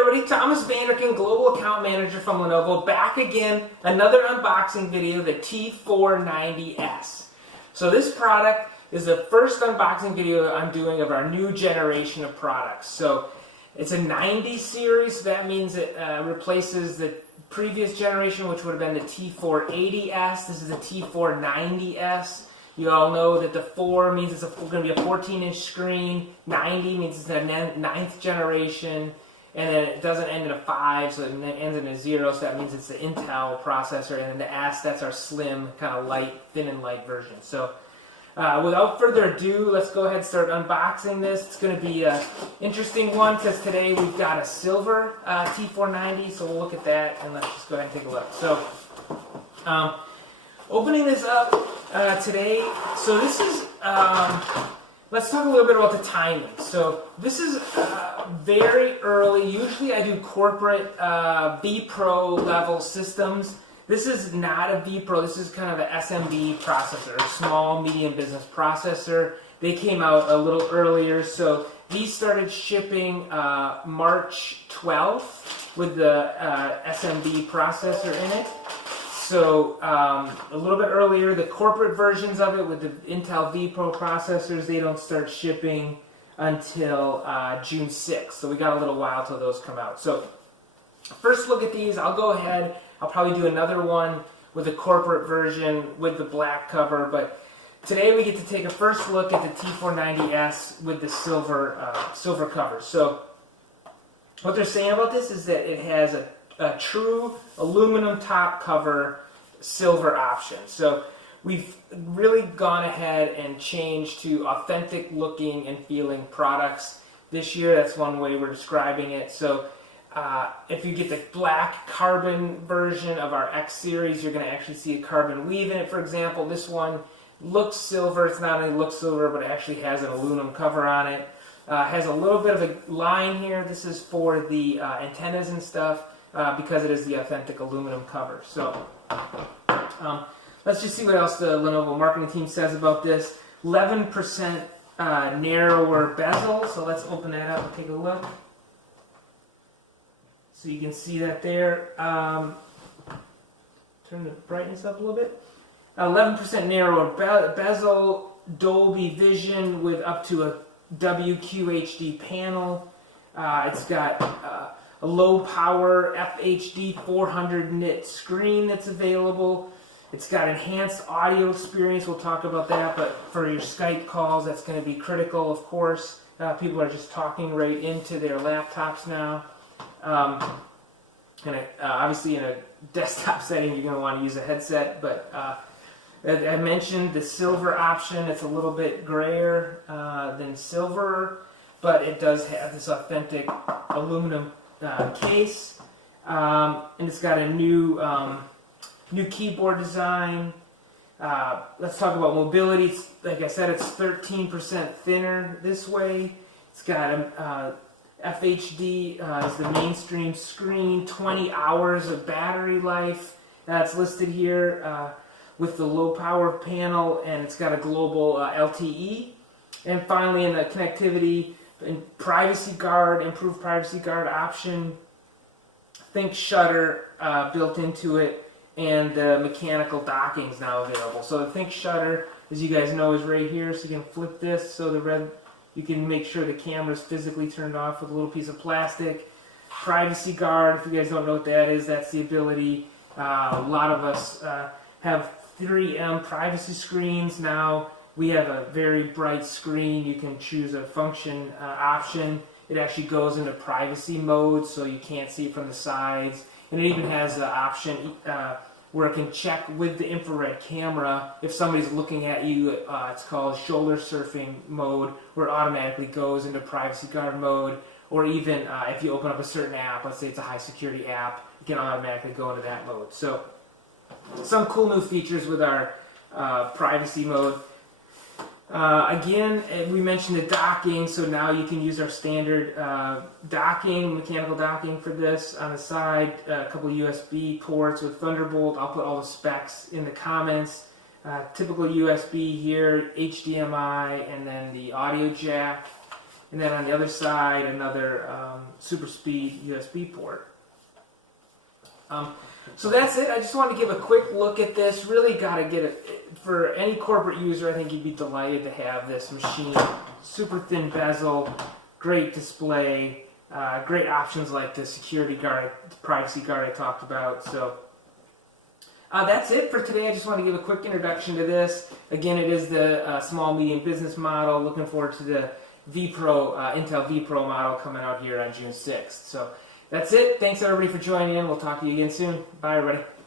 everybody, Thomas Vanderkin, Global Account Manager from Lenovo, back again, another unboxing video, the T490s. So this product is the first unboxing video I'm doing of our new generation of products. So it's a 90 series, so that means it replaces the previous generation, which would have been the T480s. This is the T490s. You all know that the 4 means it's going to be a 14-inch screen, 90 means it's the 9th generation, and then it doesn't end in a 5, so it ends in a 0, so that means it's the Intel processor, and then the S, that's our slim, kind of light, thin and light version. So without further ado, let's go ahead and start unboxing this. It's going to be an interesting one because today we've got a silver T490, so we'll look at that, and let's just go ahead and take a look. So opening this up today, so this is, let's talk a little bit about the timing. So this is very early. Usually I do corporate V-Pro level systems. This is not a V-Pro. This is kind of an SMB processor, a small medium business processor. They came out a little earlier, so these started shipping March 12th with the SMB processor in it. So a little bit earlier, the corporate versions of it with the Intel V-Pro processors, they don't start shipping until June 6th. So we got a little while till those come out. So first look at these. I'll go ahead. I'll probably do another one with the corporate version with the black cover. But today we get to take a first look at the T490s with the silver cover. So what they're saying about this is that it has a true aluminum top cover silver option. So we've really gone ahead and changed to authentic looking and feeling products this year. That's one way we're describing it. So if you get the black carbon version of our X series, you're going to actually see a carbon weave in it. For example, this one looks silver. It's not only looks silver, but it actually has an aluminum cover on it. Has a little bit of a line here. This is for the antennas and stuff. Because it is the authentic aluminum cover. So let's just see what else the Lenovo marketing team says about this. 11% narrower bezel. So let's open that up and take a look. So you can see that there. Turn the brightness up a little bit. 11% narrower bezel, Dolby Vision with up to a WQHD panel. It's got a low power FHD 400 nit screen that's available. It's got enhanced audio experience. We'll talk about that, but for your Skype calls, that's going to be critical, of course. People are just talking right into their laptops now. Obviously in a desktop setting, you're going to want to use a headset, but I mentioned the silver option. It's a little bit grayer than silver, but it does have this authentic aluminum case, and it's got a new keyboard design. Let's talk about mobility. Like I said, it's 13% thinner this way. It's got a FHD is the mainstream screen, 20 hours of battery life. That's listed here with the low power panel, and it's got a global LTE. And finally, in the connectivity, and privacy guard, improved privacy guard option, Think Shutter built into it, and the mechanical docking is now available. So the Think Shutter, as you guys know, is right here. So you can flip this so you can make sure the camera is physically turned off with a little piece of plastic. Privacy guard, if you guys don't know what that is, that's the ability. A lot of us have 3M privacy screens now. We have a very bright screen. You can choose a function option. It actually goes into privacy mode, so you can't see it from the sides. And it even has an option where it can check with the infrared camera if somebody's looking at you. It's called shoulder surfing mode, where it automatically goes into privacy guard mode. Or even if you open up a certain app, let's say it's a high security app, it can automatically go into that mode. So some cool new features with our privacy mode. Again, we mentioned the docking, so now you can use our standard docking, mechanical docking for this on the side, a couple USB ports with Thunderbolt. I'll put all the specs in the comments. Typical USB here, HDMI, and then the audio jack. and then on the other side, another super speed USB port. So that's it. I just wanted to give a quick look at this. Really got to get it for any corporate user. I think you'd be delighted to have this machine. Super thin bezel, great display, great options like the security guard, the privacy guard I talked about. So that's it for today. I just want to give a quick introduction to this. Again, it is the small medium business model. Looking forward to the Intel vPro model coming out here on June 6th. So that's it. Thanks everybody for joining in. We'll talk to you again soon. Bye everybody.